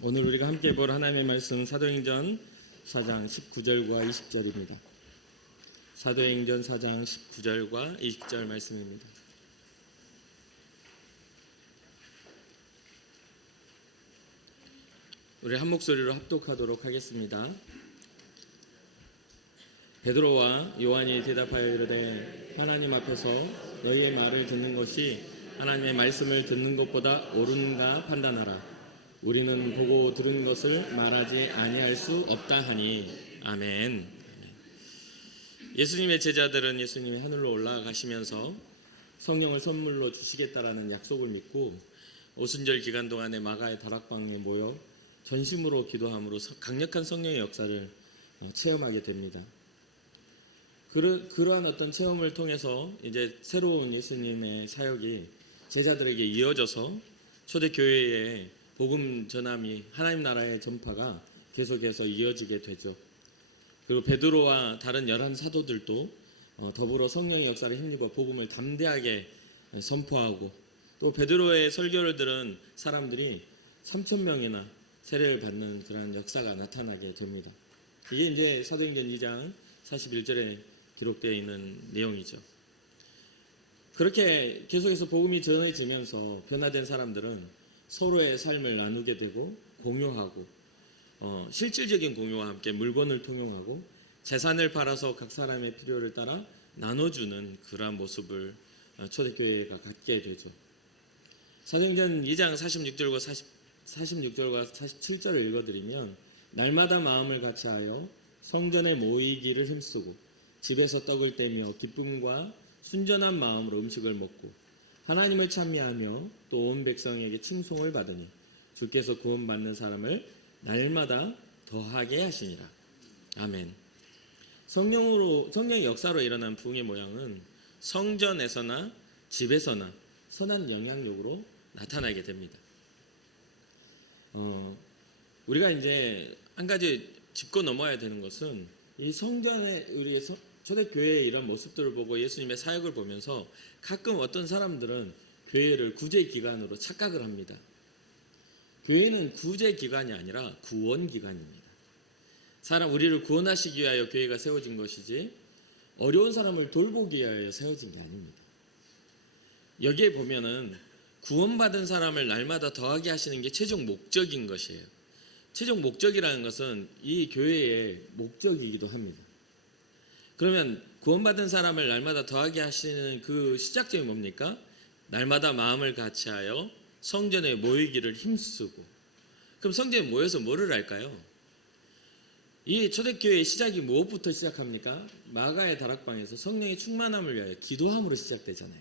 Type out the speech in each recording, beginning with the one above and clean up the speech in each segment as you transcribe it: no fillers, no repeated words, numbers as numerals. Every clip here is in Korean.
오늘 우리가 함께 볼 하나님의 말씀 사도행전 4장 19절과 20절입니다. 사도행전 4장 19절과 20절 말씀입니다. 우리 한 목소리로 합독하도록 하겠습니다. 베드로와 요한이 대답하여 이르되 하나님 앞에서 너희의 말을 듣는 것이 하나님의 말씀을 듣는 것보다 옳은가 판단하라. 우리는 보고 들은 것을 말하지 아니할 수 없다 하니 아멘. 예수님의 제자들은 예수님이 하늘로 올라가시면서 성령을 선물로 주시겠다라는 약속을 믿고 오순절 기간 동안에 마가의 다락방에 모여 전심으로 기도함으로 강력한 성령의 역사를 체험하게 됩니다. 그러한 어떤 체험을 통해서 이제 새로운 예수님의 사역이 제자들에게 이어져서 초대교회에 복음 전함이 하나님 나라의 전파가 계속해서 이어지게 되죠. 그리고 베드로와 다른 11 사도들도 더불어 성령의 역사를 힘입어 복음을 담대하게 선포하고 또 베드로의 설교를 들은 사람들이 3,000명이나 세례를 받는 그런 역사가 나타나게 됩니다. 이게 이제 사도행전 2장 41절에 기록되어 있는 내용이죠. 그렇게 계속해서 복음이 전해지면서 변화된 사람들은 서로의 삶을 나누게 되고 공유하고 실질적인 공유와 함께 물건을 통용하고 재산을 팔아서 각 사람의 필요를 따라 나눠주는 그러한 모습을 초대교회가 갖게 되죠. 사도행전 2장 46절과 47절을 읽어드리면 날마다 마음을 같이하여 성전에 모이기를 힘쓰고 집에서 떡을 떼며 기쁨과 순전한 마음으로 음식을 먹고 하나님을 찬미하며 또 온 백성에게 칭송을 받으니 주께서 구원받는 사람을 날마다 더하게 하시니라. 아멘. 성령의 역사로 일어난 부흥의 모양은 성전에서나 집에서나 선한 영향력으로 나타나게 됩니다. 우리가 이제 한 가지 짚고 넘어야 되는 것은 이 성전에 우리 초대교회의 이런 모습들을 보고 예수님의 사역을 보면서 가끔 어떤 사람들은 교회를 구제기관으로 착각을 합니다. 교회는 구제기관이 아니라 구원기관입니다. 우리를 구원하시기 위하여 교회가 세워진 것이지 어려운 사람을 돌보기 위하여 세워진 게 아닙니다. 여기에 보면은 구원받은 사람을 날마다 더하게 하시는 게 최종 목적인 것이에요. 최종 목적이라는 것은 이 교회의 목적이기도 합니다. 그러면 구원받은 사람을 날마다 더하게 하시는 그 시작점이 뭡니까? 날마다 마음을 같이하여 성전에 모이기를 힘쓰고. 그럼 성전에 모여서 뭐를 할까요? 이 초대교회의 시작이 무엇부터 시작합니까? 마가의 다락방에서 성령의 충만함을 위하여 기도함으로 시작되잖아요.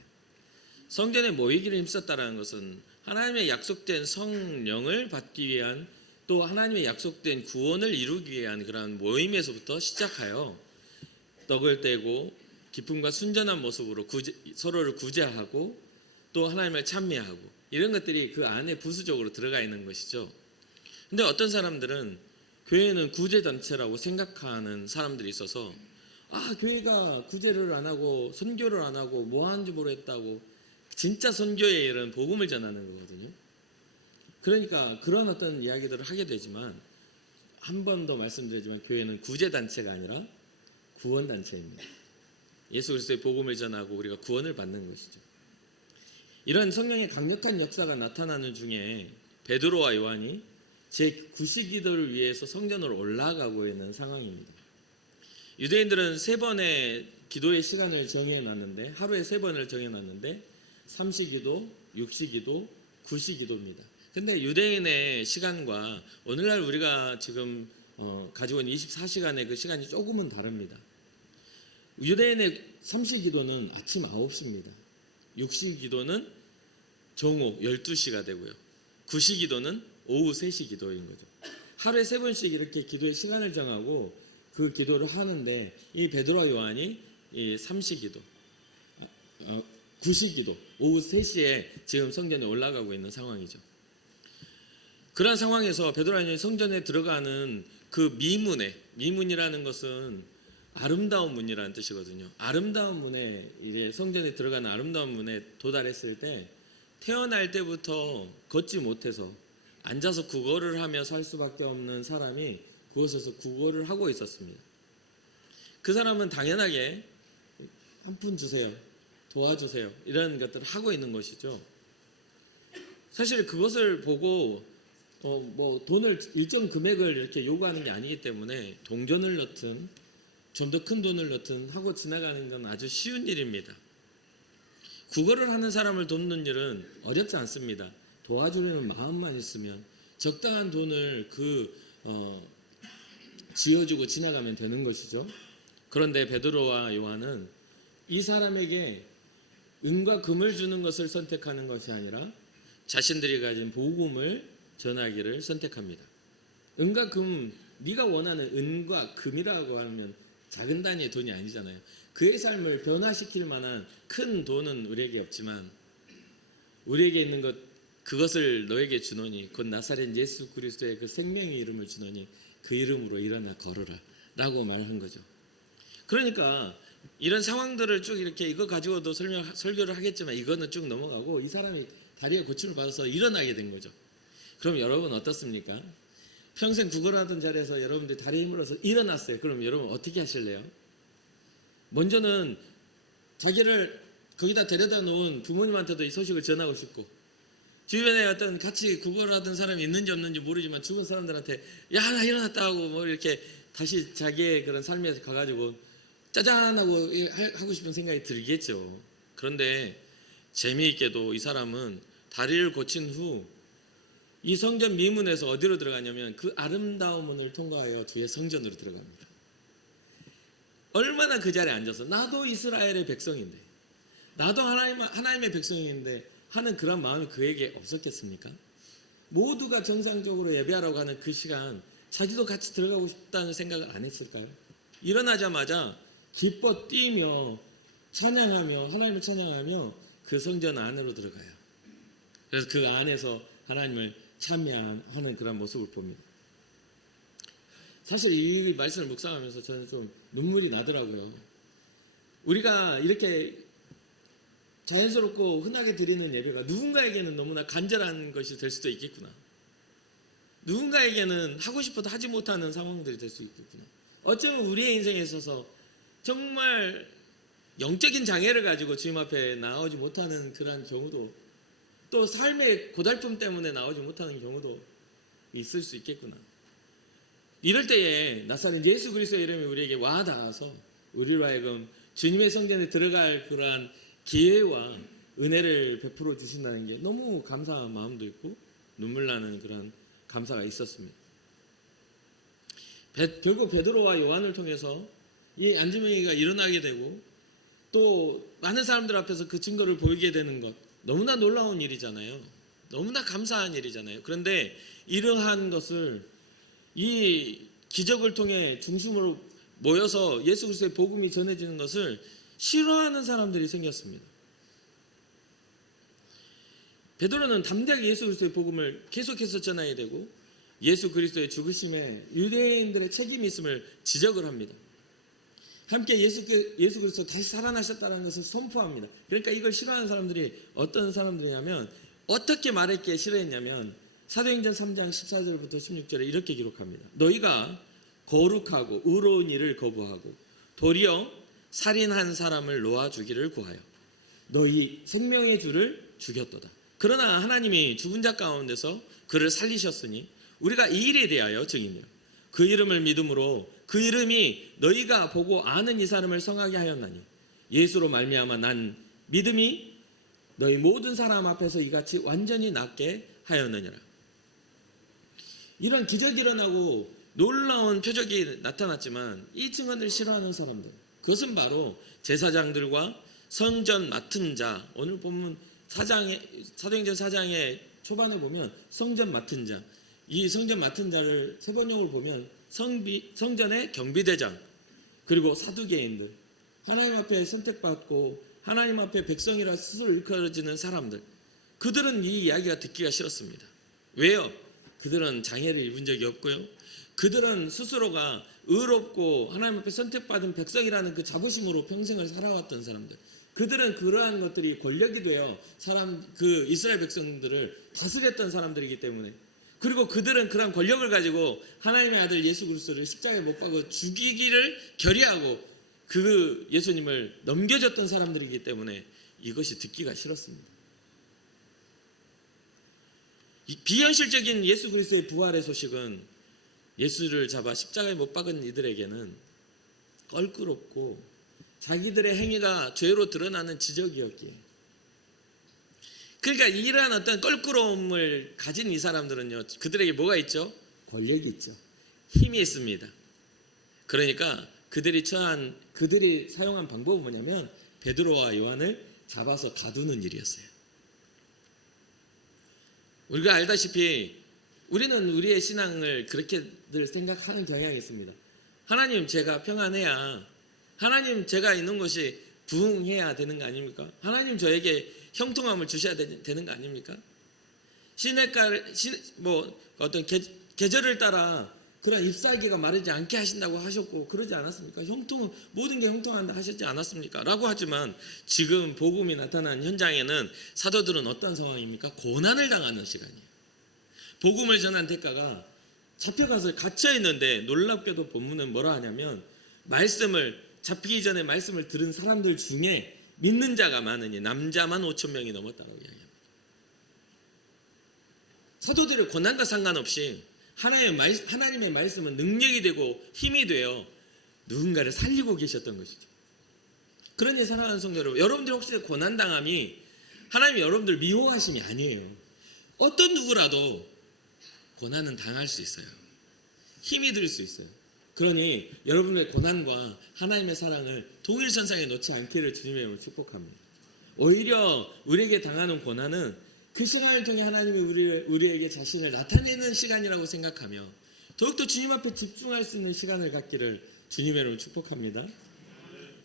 성전에 모이기를 힘썼다는 것은 하나님의 약속된 성령을 받기 위한 또 하나님의 약속된 구원을 이루기 위한 그런 모임에서부터 시작하여 떡을 떼고 기쁨과 순전한 모습으로 서로를 구제하고 또 하나님을 찬미하고 이런 것들이 그 안에 부수적으로 들어가 있는 것이죠. 근데 어떤 사람들은 교회는 구제단체라고 생각하는 사람들이 있어서 교회가 구제를 안 하고 선교를 안 하고 뭐 하는지 모르겠다고 진짜 선교의 일은 복음을 전하는 거거든요. 그러니까 그런 어떤 이야기들을 하게 되지만 한 번 더 말씀드리지만 교회는 구제단체가 아니라 구원단체입니다. 예수 그리스도의 복음을 전하고 우리가 구원을 받는 것이죠. 이런 성령의 강력한 역사가 나타나는 중에 베드로와 요한이 제9시기도를 위해서 성전으로 올라가고 있는 상황입니다. 유대인들은 3번의 기도의 시간을 정해놨는데 하루에 3번을 정해놨는데 3시기도, 6시기도, 9시기도입니다. 근데 유대인의 시간과 오늘날 우리가 지금 가지고 있는 24시간의 그 시간이 조금은 다릅니다. 유대인의 3시기도는 아침 9시입니다. 6시기도는 정오 12시가 되고요. 9시기도는 오후 3시 기도인 거죠. 하루에 3번씩 이렇게 기도의 시간을 정하고 그 기도를 하는데 이 베드로와 요한이 이 3시기도, 9시기도, 오후 3시에 지금 성전에 올라가고 있는 상황이죠. 그런 상황에서 베드로와 요한이 성전에 들어가는 그 미문이라는 것은 아름다운 문이라는 뜻이거든요. 아름다운 문에 이제 성전에 들어가는 아름다운 문에 도달했을 때 태어날 때부터 걷지 못해서 앉아서 구걸을 하며 살 수밖에 없는 사람이 그곳에서 구걸을 하고 있었습니다. 그 사람은 당연하게 한 푼 주세요, 도와주세요, 이런 것들을 하고 있는 것이죠. 사실 그것을 보고 뭐 돈을 일정 금액을 이렇게 요구하는 게 아니기 때문에 동전을 넣든 좀 더 큰 돈을 넣든 하고 지나가는 건 아주 쉬운 일입니다. 구걸을 하는 사람을 돕는 일은 어렵지 않습니다. 도와주려는 마음만 있으면 적당한 돈을 지어주고 지나가면 되는 것이죠. 그런데 베드로와 요한은 이 사람에게 은과 금을 주는 것을 선택하는 것이 아니라 자신들이 가진 복음을 전하기를 선택합니다. 은과 금, 네가 원하는 은과 금이라고 하면 작은 단위의 돈이 아니잖아요. 그의 삶을 변화시킬 만한 큰 돈은 우리에게 없지만 우리에게 있는 것, 그것을 너에게 주노니 곧 나사렛 예수 그리스도의 그 생명의 이름을 주노니 그 이름으로 일어나 걸어라 라고 말한 거죠. 그러니까 이런 상황들을 쭉 이렇게 이거 가지고도 설교를 하겠지만 이거는 쭉 넘어가고 이 사람이 다리에 고침을 받아서 일어나게 된 거죠. 그럼 여러분 어떻습니까? 평생 구걸하던 자리에서 여러분들이 다리에 힘을 얻어서 일어났어요. 그럼 여러분 어떻게 하실래요? 먼저는 자기를 거기다 데려다 놓은 부모님한테도 이 소식을 전하고 싶고, 주변에 어떤 같이 구걸하던 사람이 있는지 없는지 모르지만 주변 사람들한테 야, 나 일어났다 하고 뭐 이렇게 다시 자기의 그런 삶에 가가지고 짜잔 하고 하고 싶은 생각이 들겠죠. 그런데 재미있게도 이 사람은 다리를 고친 후 이 성전 미문에서 어디로 들어가냐면 그 아름다운 문을 통과하여 주의 성전으로 들어갑니다. 얼마나 그 자리에 앉아서 나도 이스라엘의 백성인데, 나도 하나님의 백성인데 하는 그런 마음이 그에게 없었겠습니까? 모두가 정상적으로 예배하라고 하는 그 시간 자기도 같이 들어가고 싶다는 생각을 안 했을까요? 일어나자마자 기뻐 뛰며 찬양하며 하나님을 찬양하며 그 성전 안으로 들어가요. 그래서 그 안에서 하나님을 참여하는 그런 모습을 봅니다. 사실 이 말씀을 묵상하면서 저는 좀 눈물이 나더라고요. 우리가 이렇게 자연스럽고 흔하게 드리는 예배가 누군가에게는 너무나 간절한 것이 될 수도 있겠구나. 누군가에게는 하고 싶어도 하지 못하는 상황들이 될 수 있겠구나. 어쩌면 우리의 인생에 있어서 정말 영적인 장애를 가지고 주님 앞에 나오지 못하는 그런 경우도, 또 삶의 고달픔 때문에 나오지 못하는 경우도 있을 수 있겠구나. 이럴 때에 나사렛 예수 그리스도의 이름이 우리에게 와 닿아서 우리로 하여금 주님의 성전에 들어갈 그러한 기회와 은혜를 베풀어 주신다는 게 너무 감사한 마음도 있고 눈물 나는 그런 감사가 있었습니다. 결국 베드로와 요한을 통해서 이 안지명이가 일어나게 되고 또 많은 사람들 앞에서 그 증거를 보이게 되는 것, 너무나 놀라운 일이잖아요. 너무나 감사한 일이잖아요. 그런데 이러한 것을 이 기적을 통해 중심으로 모여서 예수 그리스도의 복음이 전해지는 것을 싫어하는 사람들이 생겼습니다. 베드로는 담대하게 예수 그리스도의 복음을 계속해서 전해야 되고 예수 그리스도의 죽으심에 유대인들의 책임이 있음을 지적을 합니다. 함께 예수 그리스도 다시 살아나셨다는 것을 선포합니다. 그러니까 이걸 싫어하는 사람들이 어떤 사람들이냐면, 어떻게 말했기에 싫어했냐면 사도행전 3장 14절부터 16절에 이렇게 기록합니다. 너희가 거룩하고 의로운 일을 거부하고 도리어 살인한 사람을 놓아 주기를 구하여 너희 생명의 주를 죽였도다. 그러나 하나님이 죽은 자 가운데서 그를 살리셨으니 우리가 이 일에 대하여 증인이라. 그 이름을 믿음으로 그 이름이 너희가 보고 아는 이 사람을 성하게 하였나니 예수로 말미암아 난 믿음이 너희 모든 사람 앞에서 이같이 완전히 낫게 하였느니라. 이런 기적이 일어나고 놀라운 표적이 나타났지만 이 증언을 싫어하는 사람들, 그것은 바로 제사장들과 성전 맡은 자. 오늘 보면 사도행전 4장의 초반에 보면 성전 맡은 자, 이 성전 맡은 자를 세 번역을 보면 성전의 경비대장, 그리고 사두개인들, 하나님 앞에 선택받고 하나님 앞에 백성이라 스스로 일컬어지는 사람들, 그들은 이 이야기가 듣기가 싫었습니다. 왜요? 그들은 장애를 입은 적이 없고요, 그들은 스스로가 의롭고 하나님 앞에 선택받은 백성이라는 그 자부심으로 평생을 살아왔던 사람들, 그들은 그러한 것들이 권력이 되어 그 이스라엘 백성들을 다스렸던 사람들이기 때문에 그리고 그들은 그런 권력을 가지고 하나님의 아들 예수 그리스도를 십자가에 못 박아 죽이기를 결의하고 그 예수님을 넘겨줬던 사람들이기 때문에 이것이 듣기가 싫었습니다. 비현실적인 예수 그리스도의 부활의 소식은 예수를 잡아 십자가에 못 박은 이들에게는 껄끄럽고 자기들의 행위가 죄로 드러나는 지적이었기에, 그러니까 이러한 어떤 껄끄러움을 가진 이 사람들은요, 그들에게 뭐가 있죠? 권력이 있죠. 힘이 있습니다. 그러니까 그들이 사용한 방법은 뭐냐면 베드로와 요한을 잡아서 가두는 일이었어요. 우리가 알다시피 우리는 우리의 신앙을 그렇게들 생각하는 경향이 있습니다. 하나님, 제가 평안해야, 하나님, 제가 있는 곳이 부흥해야 되는 거 아닙니까? 하나님, 저에게 형통함을 주셔야 되는 거 아닙니까? 어떤 계절을 따라 그런 잎사귀가 마르지 않게 하신다고 하셨고 그러지 않았습니까? 모든 게 형통한다 하셨지 않았습니까? 라고 하지만 지금 복음이 나타난 현장에는 사도들은 어떤 상황입니까? 고난을 당하는 시간이에요. 복음을 전한 대가가 잡혀가서 갇혀있는데, 놀랍게도 본문은 뭐라 하냐면 잡히기 전에 말씀을 들은 사람들 중에 믿는 자가 많으니 남자만 5,000명이 넘었다고 이야기합니다. 사도들의 고난과 상관없이 하나님의 말씀은 능력이 되고 힘이 되어 누군가를 살리고 계셨던 것이죠. 그러니 사랑하는 성도 여러분, 여러분들이 혹시 고난당함이 하나님이 여러분들 미워하심이 아니에요. 어떤 누구라도 고난은 당할 수 있어요. 힘이 들 수 있어요. 그러니 여러분의 고난과 하나님의 사랑을 동일선상에 놓지 않기를 주님의 이름으로 축복합니다. 오히려 우리에게 당하는 고난은 그 시간을 통해 하나님이 우리에게 자신을 나타내는 시간이라고 생각하며 더욱더 주님 앞에 집중할 수 있는 시간을 갖기를 주님의 이름으로 축복합니다.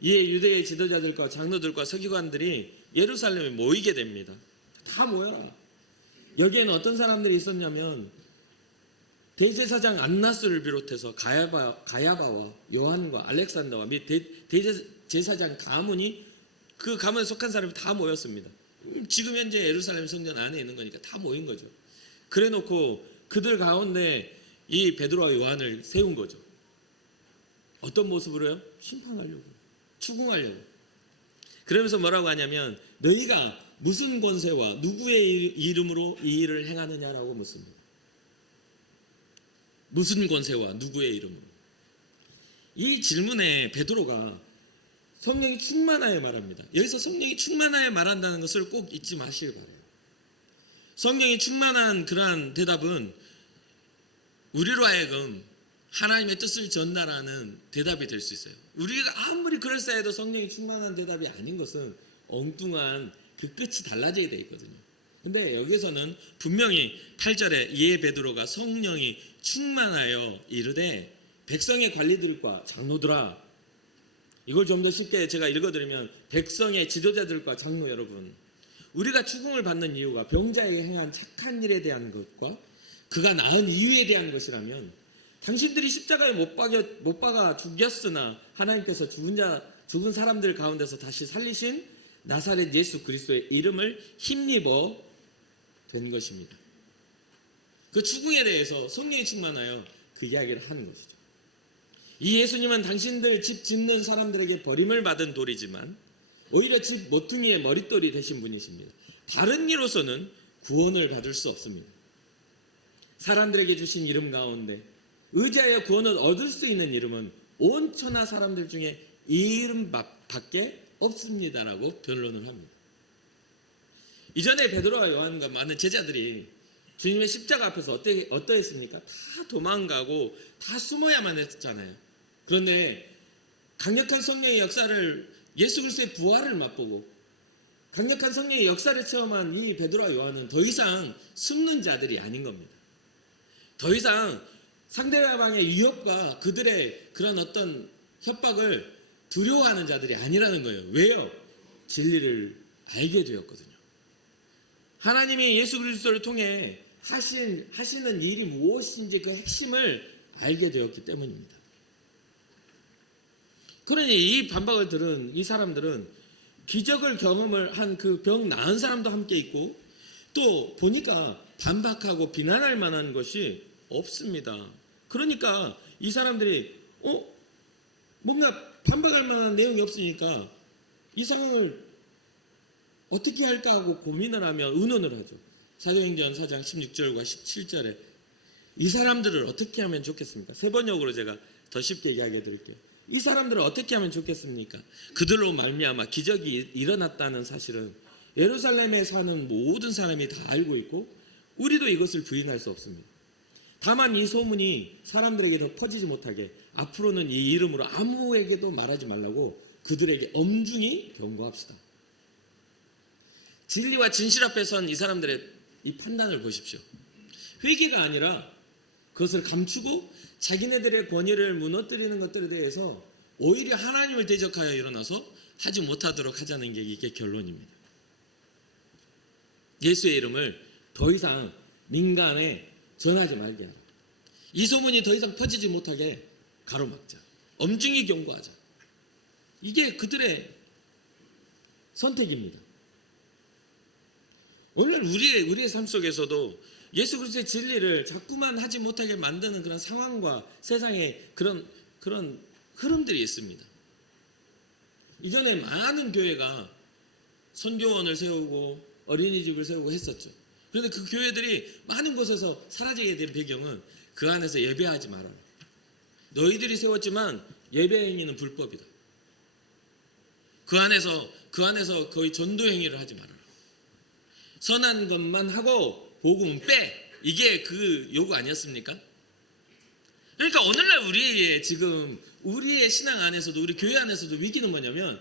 이에 유대의 지도자들과 장로들과 서기관들이 예루살렘에 모이게 됩니다. 다 모여라. 여기에는 어떤 사람들이 있었냐면 대제사장 안나스를 비롯해서 가야바와 요한과 알렉산더와 및 대제사장 가문이, 그 가문에 속한 사람이 다 모였습니다. 지금 현재 예루살렘 성전 안에 있는 거니까 다 모인 거죠. 그래 놓고 그들 가운데 이 베드로와 요한을 세운 거죠. 어떤 모습으로요? 심판하려고, 추궁하려고. 그러면서 뭐라고 하냐면 너희가 무슨 권세와 누구의 이름으로 이 일을 행하느냐라고 묻습니다. 무슨 권세와 누구의 이름으로? 이 질문에 베드로가 성령이 충만하여 말합니다. 여기서 성령이 충만하여 말한다는 것을 꼭 잊지 마시길 바라요. 성령이 충만한 그러한 대답은 우리로 하여금 하나님의 뜻을 전달하는 대답이 될 수 있어요. 우리가 아무리 그럴싸해도 성령이 충만한 대답이 아닌 것은 엉뚱한 그 끝이 달라져야 돼 있거든요. 근데 여기서는 분명히 8절에 이에 베드로가 성령이 충만하여 이르되 백성의 관리들과 장로들아, 이걸 좀 더 쉽게 제가 읽어드리면 백성의 지도자들과 장로 여러분, 우리가 추궁을 받는 이유가 병자에게 행한 착한 일에 대한 것과 그가 낳은 이유에 대한 것이라면 당신들이 십자가에 못 박아 죽였으나 하나님께서 죽은 사람들 가운데서 다시 살리신 나사렛 예수 그리스도의 이름을 힘입어 된 것입니다. 그 추궁에 대해서 성령이 충만하여 그 이야기를 하는 것이죠. 이 예수님은 당신들 집 짓는 사람들에게 버림을 받은 돌이지만 오히려 집 모퉁이의 머릿돌이 되신 분이십니다. 다른 이로서는 구원을 받을 수 없습니다. 사람들에게 주신 이름 가운데 의지하여 구원을 얻을 수 있는 이름은 온 천하 사람들 중에 이 이름밖에 없습니다라고 변론을 합니다. 이전에 베드로와 요한과 많은 제자들이 주님의 십자가 앞에서 어떠했습니까? 다 도망가고 다 숨어야만 했잖아요. 그런데 강력한 성령의 역사를, 예수 그리스도의 부활을 맛보고 강력한 성령의 역사를 체험한 이 베드로와 요한은 더 이상 숨는 자들이 아닌 겁니다. 더 이상 상대방의 위협과 그들의 그런 어떤 협박을 두려워하는 자들이 아니라는 거예요. 왜요? 진리를 알게 되었거든요. 하나님이 예수 그리스도를 통해 하시는 일이 무엇인지 그 핵심을 알게 되었기 때문입니다. 그러니 이 반박을 들은 이 사람들은 기적을 경험을 한 그 병 나은 사람도 함께 있고 또 보니까 반박하고 비난할 만한 것이 없습니다. 그러니까 이 사람들이 뭔가 반박할 만한 내용이 없으니까 이 상황을 어떻게 할까 하고 고민을 하며 의논을 하죠. 사도행전 4장 16절과 17절에 이 사람들을 어떻게 하면 좋겠습니까? 세 번역으로 제가 더 쉽게 얘기하게 드릴게요. 이 사람들을 어떻게 하면 좋겠습니까? 그들로 말미암아 기적이 일어났다는 사실은 예루살렘에 사는 모든 사람이 다 알고 있고 우리도 이것을 부인할 수 없습니다. 다만 이 소문이 사람들에게 더 퍼지지 못하게 앞으로는 이 이름으로 아무에게도 말하지 말라고 그들에게 엄중히 경고합시다. 진리와 진실 앞에 선 이 사람들의 이 판단을 보십시오. 회개가 아니라 그것을 감추고 자기네들의 권위를 무너뜨리는 것들에 대해서 오히려 하나님을 대적하여 일어나서 하지 못하도록 하자는 게 이게 결론입니다. 예수의 이름을 더 이상 민간에 전하지 말게 하자. 이 소문이 더 이상 퍼지지 못하게 가로막자. 엄중히 경고하자. 이게 그들의 선택입니다. 오늘 우리의 삶 속에서도 예수 그리스도의 진리를 자꾸만 하지 못하게 만드는 그런 상황과 세상의 그런 흐름들이 있습니다. 이전에 많은 교회가 선교원을 세우고 어린이집을 세우고 했었죠. 그런데 그 교회들이 많은 곳에서 사라지게 된 배경은 그 안에서 예배하지 말아라. 너희들이 세웠지만 예배 행위는 불법이다. 그 안에서 거의 전도 행위를 하지 말아라. 선한 것만 하고 복음은 빼. 이게 그 요구 아니었습니까? 그러니까 오늘날 우리의 신앙 안에서도 우리 교회 안에서도 위기는 뭐냐면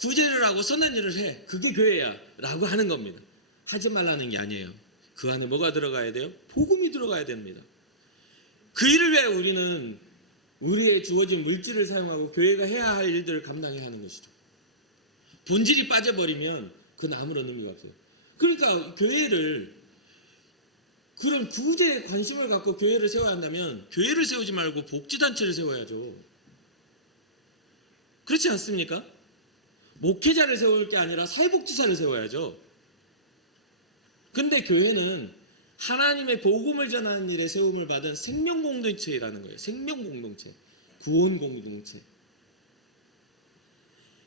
구제를 하고 선한 일을 해. 그게 교회야 라고 하는 겁니다. 하지 말라는 게 아니에요. 그 안에 뭐가 들어가야 돼요? 복음이 들어가야 됩니다. 그 일을 위해 우리는 우리의 주어진 물질을 사용하고 교회가 해야 할 일들을 감당해야 하는 것이죠. 본질이 빠져버리면 그건 아무런 의미가 없어요. 그러니까 교회를 그런 구제에 관심을 갖고 교회를 세워야 한다면 교회를 세우지 말고 복지단체를 세워야죠. 그렇지 않습니까? 목회자를 세울 게 아니라 사회복지사를 세워야죠. 근데 교회는 하나님의 복음을 전하는 일에 세움을 받은 생명공동체라는 거예요. 생명공동체, 구원공동체.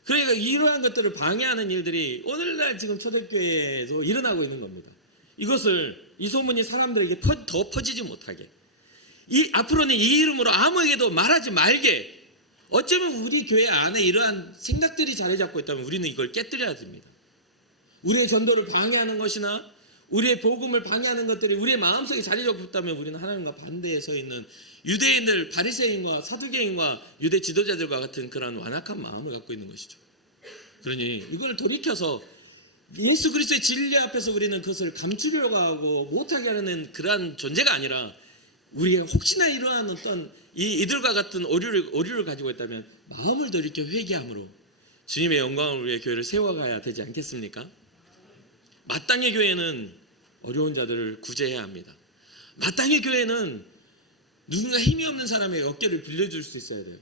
그러니까 이러한 것들을 방해하는 일들이 오늘날 지금 초대교회에서 일어나고 있는 겁니다. 이 소문이 사람들에게 더 퍼지지 못하게, 앞으로는 이 이름으로 아무에게도 말하지 말게. 어쩌면 우리 교회 안에 이러한 생각들이 자리 잡고 있다면 우리는 이걸 깨뜨려야 됩니다. 우리의 전도를 방해하는 것이나 우리의 복음을 방해하는 것들이 우리의 마음속에 자리 잡고 있다면 우리는 하나님과 반대에 서 있는 유대인들, 바리새인과 사두개인과 유대 지도자들과 같은 그런 완악한 마음을 갖고 있는 것이죠. 그러니 이걸 돌이켜서 예수 그리스도의 진리 앞에서 우리는 그것을 감추려고 하고 못하게 하는 그러한 존재가 아니라 우리가 혹시나 이러한 어떤 이들과 같은 오류를 가지고 있다면 마음을 돌이켜 회개함으로 주님의 영광을 위해 교회를 세워가야 되지 않겠습니까? 마땅히 교회는 어려운 자들을 구제해야 합니다. 마땅히 교회는 누군가 힘이 없는 사람의 어깨를 빌려줄 수 있어야 돼요.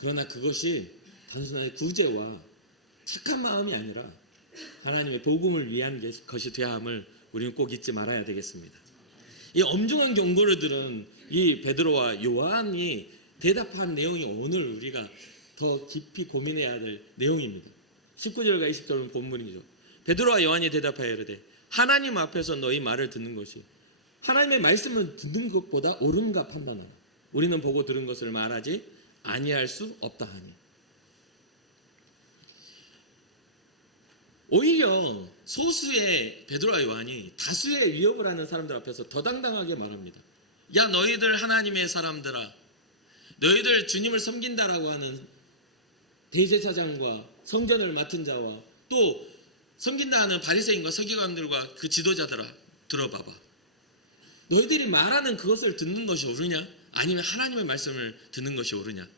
그러나 그것이 단순한 구제와 착한 마음이 아니라 하나님의 복음을 위한 것이 되어야 함을 우리는 꼭 잊지 말아야 되겠습니다. 이 엄중한 경고를 들은 이 베드로와 요한이 대답한 내용이 오늘 우리가 더 깊이 고민해야 될 내용입니다. 19절과 20절은 본문이죠. 베드로와 요한이 대답하여 이르되 하나님 앞에서 너희 말을 듣는 것이 하나님의 말씀을 듣는 것보다 옳은가 판단하라. 우리는 보고 들은 것을 말하지 아니할 수 없다 하니. 오히려 소수의 베드로와 요한이 다수의 위협을 하는 사람들 앞에서 더 당당하게 말합니다. 야, 너희들 하나님의 사람들아, 너희들 주님을 섬긴다라고 하는 대제사장과 성전을 맡은 자와 또 섬긴다 하는 바리새인과 서기관들과 그 지도자들아, 들어봐봐. 너희들이 말하는 그것을 듣는 것이 옳으냐? 아니면 하나님의 말씀을 듣는 것이 옳으냐?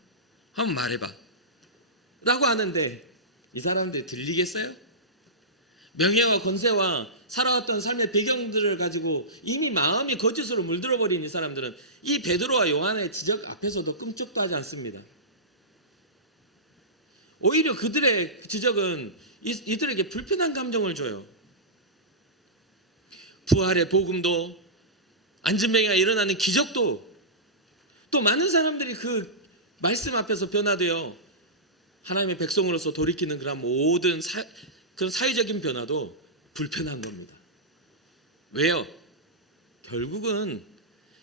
한번 말해봐 라고 하는데 이 사람들이 들리겠어요? 명예와 권세와 살아왔던 삶의 배경들을 가지고 이미 마음이 거짓으로 물들어버린 이 사람들은 이 베드로와 요한의 지적 앞에서도 끔찍도 하지 않습니다. 오히려 그들의 지적은 이들에게 불편한 감정을 줘요. 부활의 복음도, 안진뱅이가 일어나는 기적도, 또 많은 사람들이 그 말씀 앞에서 변화되어 하나님의 백성으로서 돌이키는 그런 모든 그런 사회적인 변화도 불편한 겁니다. 왜요? 결국은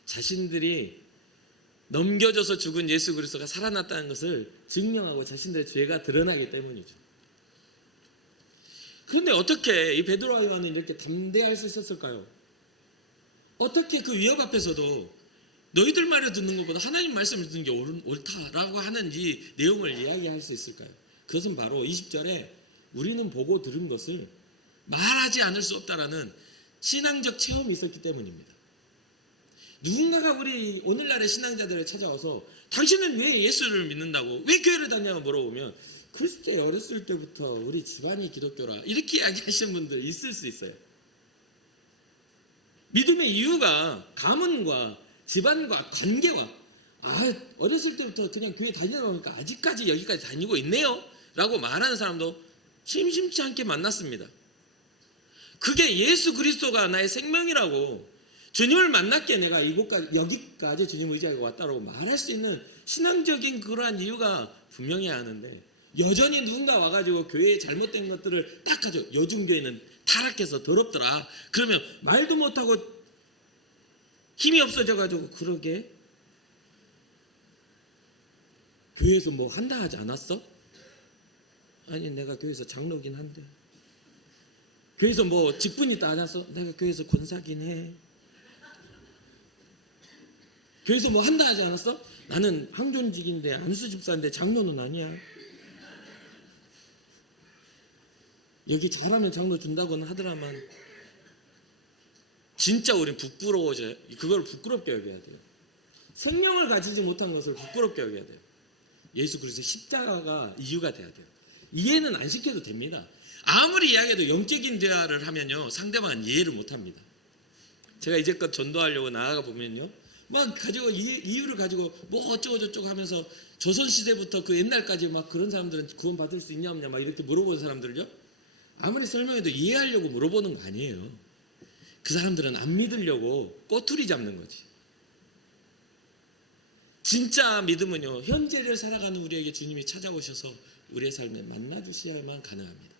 자신들이 넘겨져서 죽은 예수 그리스도가 살아났다는 것을 증명하고 자신들의 죄가 드러나기 때문이죠. 그런데 어떻게 이 베드로와 요한이 이렇게 담대할 수 있었을까요? 어떻게 그 위협 앞에서도 너희들 말을 듣는 것보다 하나님 말씀을 듣는 게 옳다라고 하는 이 내용을 이야기할 수 있을까요? 그것은 바로 20절에 우리는 보고 들은 것을 말하지 않을 수 없다라는 신앙적 체험이 있었기 때문입니다. 누군가가 우리 오늘날의 신앙자들을 찾아와서 당신은 왜 예수를 믿는다고, 왜 교회를 다냐고 물어보면 글쎄 어렸을 때부터 우리 집안이 기독교라 이렇게 이야기하시는 분들 있을 수 있어요. 믿음의 이유가 가문과 집안과 관계와 어렸을 때부터 그냥 교회 다니다 보니까 아직까지 여기까지 다니고 있네요 라고 말하는 사람도 심심치 않게 만났습니다. 그게 예수 그리스도가 나의 생명이라고, 주님을 만났기에 내가 여기까지 주님 의지하고 왔다고 말할 수 있는 신앙적인 그러한 이유가 분명해야 하는데, 여전히 누군가 와가지고 교회의 잘못된 것들을 딱 가지고 요즘 교회는 타락해서 더럽더라 그러면 말도 못하고 힘이 없어져가지고, 그러게 교회에서 뭐 한다 하지 않았어? 아니 내가 교회에서 장로긴 한데. 교회에서 뭐 직분 있다 하지 않았어? 내가 교회에서 권사긴 해. 교회에서 뭐 한다 하지 않았어? 나는 항존직인데 안수집사인데 장로는 아니야. 여기 잘하면 장로 준다고는 하더라만 진짜 우린 부끄러워져요. 그걸 부끄럽게 여겨야 돼요. 생명을 가지지 못한 것을 부끄럽게 여겨야 돼요. 예수 그리스도의 십자가가 이유가 돼야 돼요. 이해는 안 시켜도 됩니다. 아무리 이야기해도 영적인 대화를 하면요 상대방은 이해를 못합니다. 제가 이제껏 전도하려고 나아가 보면요 막 가지고 이유를 가지고 뭐 어쩌고 저쩌고 하면서 조선시대부터 그 옛날까지 막 그런 사람들은 구원 받을 수 있냐 없냐 막 이렇게 물어보는 사람들요, 아무리 설명해도 이해하려고 물어보는 거 아니에요. 그 사람들은 안 믿으려고 꼬투리 잡는 거지. 진짜 믿음은요 현재를 살아가는 우리에게 주님이 찾아오셔서 우리의 삶에 만나주셔야만 가능합니다.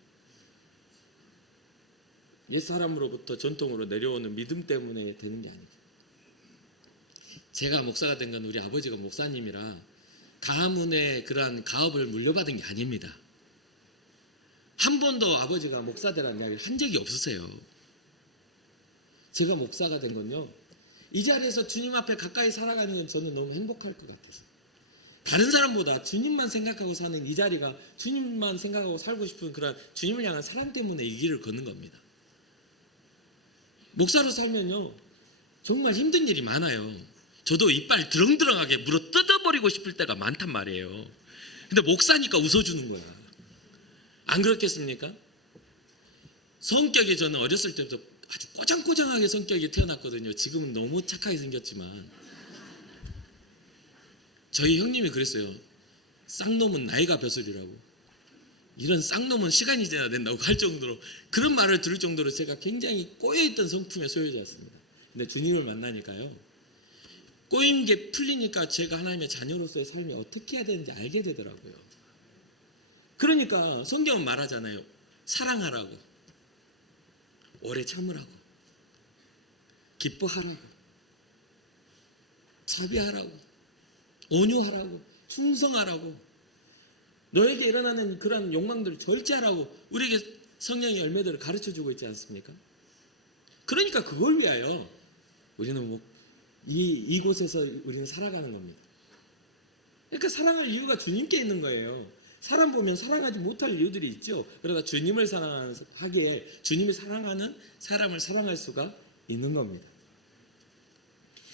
옛사람으로부터 전통으로 내려오는 믿음 때문에 되는 게 아니죠. 제가 목사가 된 건 우리 아버지가 목사님이라 가문의 그러한 가업을 물려받은 게 아닙니다. 한 번도 아버지가 목사 되라는 이야기를 한 적이 없으세요. 제가 목사가 된 건요 이 자리에서 주님 앞에 가까이 살아가는 건 저는 너무 행복할 것 같아서, 다른 사람보다 주님만 생각하고 사는 이 자리가 주님만 생각하고 살고 싶은 그런 주님을 향한 사랑 때문에 이 길을 걷는 겁니다. 목사로 살면요 정말 힘든 일이 많아요. 저도 이빨 드렁드렁하게 물어 뜯어버리고 싶을 때가 많단 말이에요. 근데 목사니까 웃어주는 거야. 안 그렇겠습니까? 성격이 저는 어렸을 때부터 아주 꼬장꼬장하게 성격이 태어났거든요. 지금은 너무 착하게 생겼지만 저희 형님이 그랬어요. 쌍놈은 나이가 벼슬이라고. 이런 쌍놈은 시간이 지나야 된다고 할 정도로, 그런 말을 들을 정도로 제가 굉장히 꼬여있던 성품의 소유자였습니다. 근데 주님을 만나니까요 꼬인 게 풀리니까 제가 하나님의 자녀로서의 삶이 어떻게 해야 되는지 알게 되더라고요. 그러니까 성경은 말하잖아요. 사랑하라고, 오래 참으라고, 기뻐하라고, 자비하라고, 온유하라고, 충성하라고, 너에게 일어나는 그런 욕망들을 절제하라고 우리에게 성령의 열매들을 가르쳐주고 있지 않습니까? 그러니까 그걸 위하여 우리는 이곳에서 우리는 살아가는 겁니다. 그러니까 사랑할 이유가 주님께 있는 거예요. 사람 보면 사랑하지 못할 이유들이 있죠. 그러다 주님을 사랑하기에 주님이 사랑하는 사람을 사랑할 수가 있는 겁니다.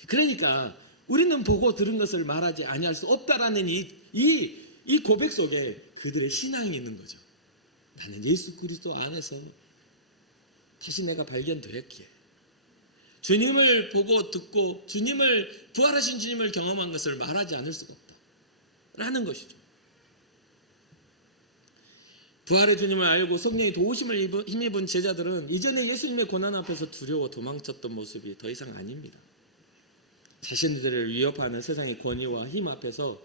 그러니까 우리는 보고 들은 것을 말하지 아니할 수 없다라는 이 고백 속에 그들의 신앙이 있는 거죠. 나는 예수 그리스도 안에서 다시 내가 발견되었기에 주님을 보고 듣고 부활하신 주님을 경험한 것을 말하지 않을 수가 없다 라는 것이죠. 부활의 주님을 알고 성령의 도우심을 힘입은 제자들은 이전에 예수님의 고난 앞에서 두려워 도망쳤던 모습이 더 이상 아닙니다. 자신들을 위협하는 세상의 권위와 힘 앞에서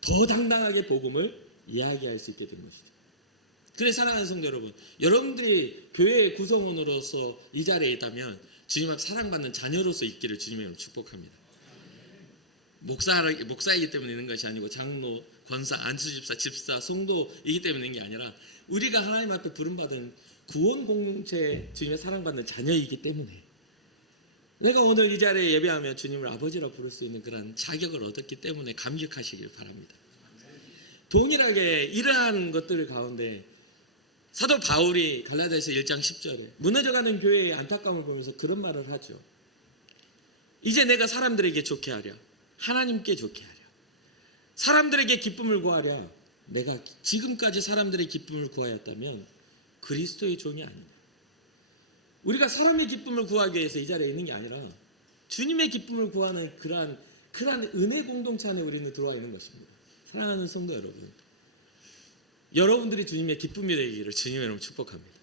더 당당하게 복음을 이야기할 수 있게 된 것이죠. 그래서 사랑하는 성도 여러분, 여러분들이 교회의 구성원으로서 이 자리에 있다면 주님 앞 사랑받는 자녀로서 있기를 주님의 축복합니다. 목사이기 때문에 있는 것이 아니고 장로, 권사, 안수집사, 집사, 성도이기 때문에 있는 게 아니라 우리가 하나님 앞에 부름받은 구원 공동체 주님의 사랑받는 자녀이기 때문에 내가 오늘 이 자리에 예배하며 주님을 아버지라 부를 수 있는 그런 자격을 얻었기 때문에 감격하시길 바랍니다. 동일하게 이러한 것들 가운데 사도 바울이 갈라디아서 1장 10절에 무너져가는 교회의 안타까움을 보면서 그런 말을 하죠. 이제 내가 사람들에게 좋게 하랴, 하나님께 좋게 하랴, 사람들에게 기쁨을 구하랴. 내가 지금까지 사람들의 기쁨을 구하였다면 그리스도의 종이 아니다. 우리가 사람의 기쁨을 구하기 위해서 이 자리에 있는 게 아니라 주님의 기쁨을 구하는 그러한 은혜 공동체 안에 우리는 들어와 있는 것입니다. 사랑하는 성도 여러분, 여러분들이 주님의 기쁨이 되기를 주님의 이름으로 축복합니다.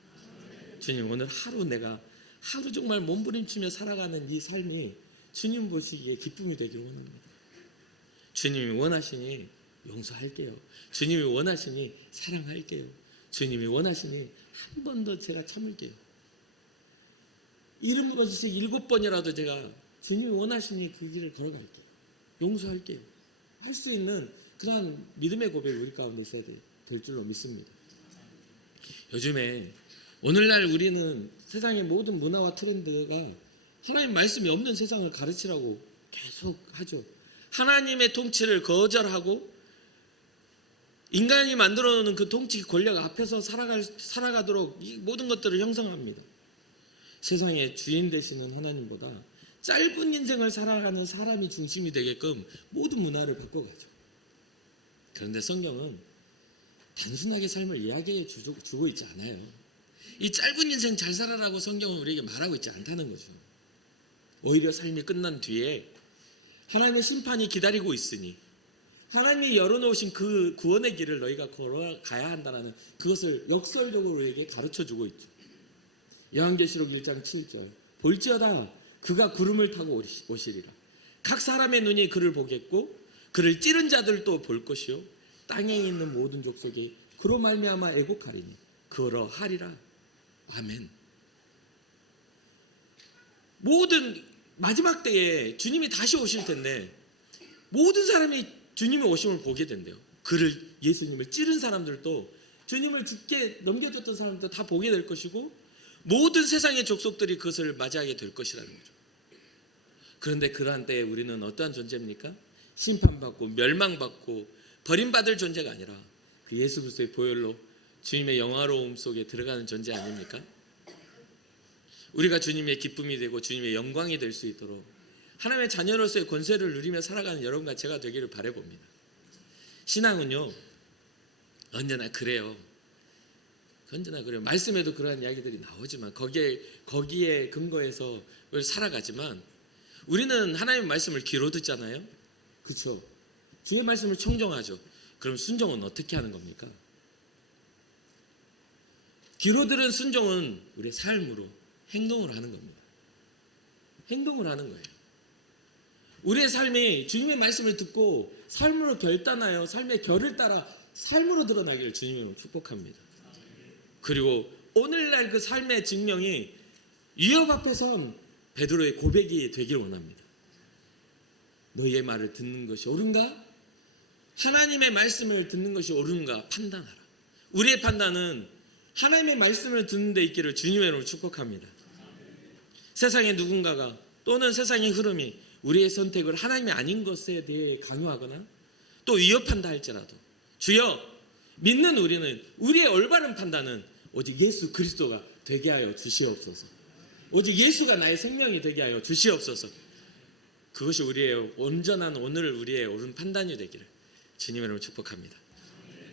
주님, 오늘 하루 내가 하루 정말 몸부림치며 살아가는 이 삶이 주님 보시기에 기쁨이 되기를 원합니다. 주님이 원하시니 용서할게요. 주님이 원하시니 사랑할게요. 주님이 원하시니 한 번 더 제가 참을게요. 7번씩 7번이라도 제가 주님이 원하시니 그 길을 걸어갈게요. 용서할게요. 할 수 있는 그러한 믿음의 고백이 우리 가운데 있어야 될 줄로 믿습니다. 요즘에 오늘날 우리는 세상의 모든 문화와 트렌드가 하나님 말씀이 없는 세상을 가르치라고 계속 하죠. 하나님의 통치를 거절하고 인간이 만들어 놓은 그 통치 권력 앞에서 살아가도록 이 모든 것들을 형성합니다. 세상의 주인 되시는 하나님보다 짧은 인생을 살아가는 사람이 중심이 되게끔 모든 문화를 바꿔가죠. 그런데 성경은 단순하게 삶을 이야기해 주고 있지 않아요. 이 짧은 인생 잘 살아라고 성경은 우리에게 말하고 있지 않다는 거죠. 오히려 삶이 끝난 뒤에 하나님의 심판이 기다리고 있으니 하나님이 열어놓으신 그 구원의 길을 너희가 걸어가야 한다는 그것을 역설적으로 우리에게 가르쳐주고 있죠. 요한계시록 1장 7절 볼지어다 그가 구름을 타고 오시리라. 각 사람의 눈이 그를 보겠고 그를 찌른 자들도 볼 것이요 땅에 있는 모든 족속이 그로 말미암아 애곡하리니 그러하리라. 아멘. 모든 마지막 때에 주님이 다시 오실 텐데 모든 사람이 주님의 오심을 보게 된대요. 예수님을 찌른 사람들도 주님을 죽게 넘겨줬던 사람들도 다 보게 될 것이고 모든 세상의 족속들이 그것을 맞이하게 될 것이라는 거죠. 그런데 그러한 때에 우리는 어떠한 존재입니까? 심판받고 멸망받고 버림받을 존재가 아니라 그 예수 그리스도의 보혈로 주님의 영화로움 속에 들어가는 존재 아닙니까? 우리가 주님의 기쁨이 되고 주님의 영광이 될 수 있도록 하나님의 자녀로서의 권세를 누리며 살아가는 여러분과 제가 되기를 바라봅니다. 신앙은요 언제나 그래요. 말씀에도 그러한 이야기들이 나오지만 거기에 근거해서 살아가지만 우리는 하나님의 말씀을 귀로 듣잖아요. 그렇죠? 주의 말씀을 청정하죠. 그럼 순종은 어떻게 하는 겁니까? 귀로 들은 순종은 우리의 삶으로 행동을 하는 겁니다. 행동을 하는 거예요. 우리의 삶이 주님의 말씀을 듣고 삶으로 결단하여 삶의 결을 따라 삶으로 드러나기를 주님으로 축복합니다. 그리고 오늘날 그 삶의 증명이 위협 앞에 선 베드로의 고백이 되길 원합니다. 너희의 말을 듣는 것이 옳은가? 하나님의 말씀을 듣는 것이 옳은가 판단하라. 우리의 판단은 하나님의 말씀을 듣는 데 있기를 주님의 이름으로 축복합니다. 세상의 누군가가 또는 세상의 흐름이 우리의 선택을 하나님이 아닌 것에 대해 강요하거나 또 위협한다 할지라도 주여 믿는 우리는 우리의 올바른 판단은 오직 예수 그리스도가 되게 하여 주시옵소서. 오직 예수가 나의 생명이 되게 하여 주시옵소서. 그것이 우리의 온전한 오늘 우리의 옳은 판단이 되기를 주님의 이름으로 축복합니다.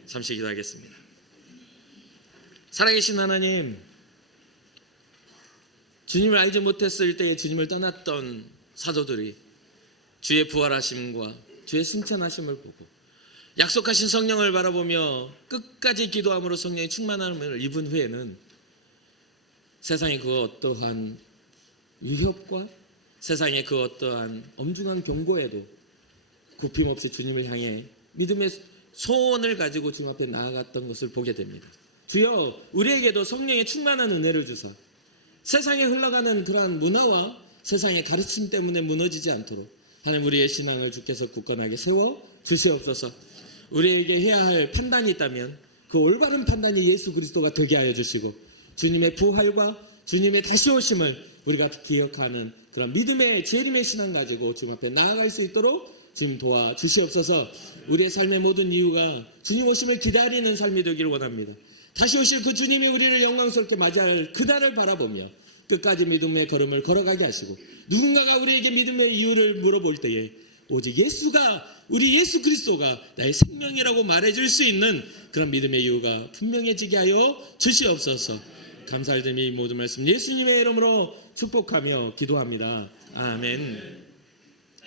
잠시 기도하겠습니다. 살아계신 하나님, 주님을 알지 못했을 때에 주님을 떠났던 사도들이 주의 부활하심과 주의 승천하심을 보고 약속하신 성령을 바라보며 끝까지 기도함으로 성령의 충만함을 입은 후에는 세상의 그 어떠한 위협과 세상의 그 어떠한 엄중한 경고에도 굽힘없이 주님을 향해 믿음의 소원을 가지고 주님 앞에 나아갔던 것을 보게 됩니다. 주여, 우리에게도 성령의 충만한 은혜를 주사 세상에 흘러가는 그러한 문화와 세상의 가르침 때문에 무너지지 않도록 하나님, 우리의 신앙을 주께서 굳건하게 세워 주시옵소서. 우리에게 해야 할 판단이 있다면 그 올바른 판단이 예수 그리스도가 되게 하여 주시고, 주님의 부활과 주님의 다시 오심을 우리가 기억하는 그런 믿음의 재림의 신앙 가지고 주님 앞에 나아갈 수 있도록 주님 도와주시옵소서. 우리의 삶의 모든 이유가 주님 오심을 기다리는 삶이 되기를 원합니다. 다시 오실 그 주님이 우리를 영광스럽게 맞이할 그날을 바라보며 끝까지 믿음의 걸음을 걸어가게 하시고, 누군가가 우리에게 믿음의 이유를 물어볼 때에 오직 예수가, 우리 예수 그리스도가 나의 생명이라고 말해줄 수 있는 그런 믿음의 이유가 분명해지게 하여 주시옵소서. 감사드리며 이 모든 말씀 예수님의 이름으로 축복하며 기도합니다. 아멘.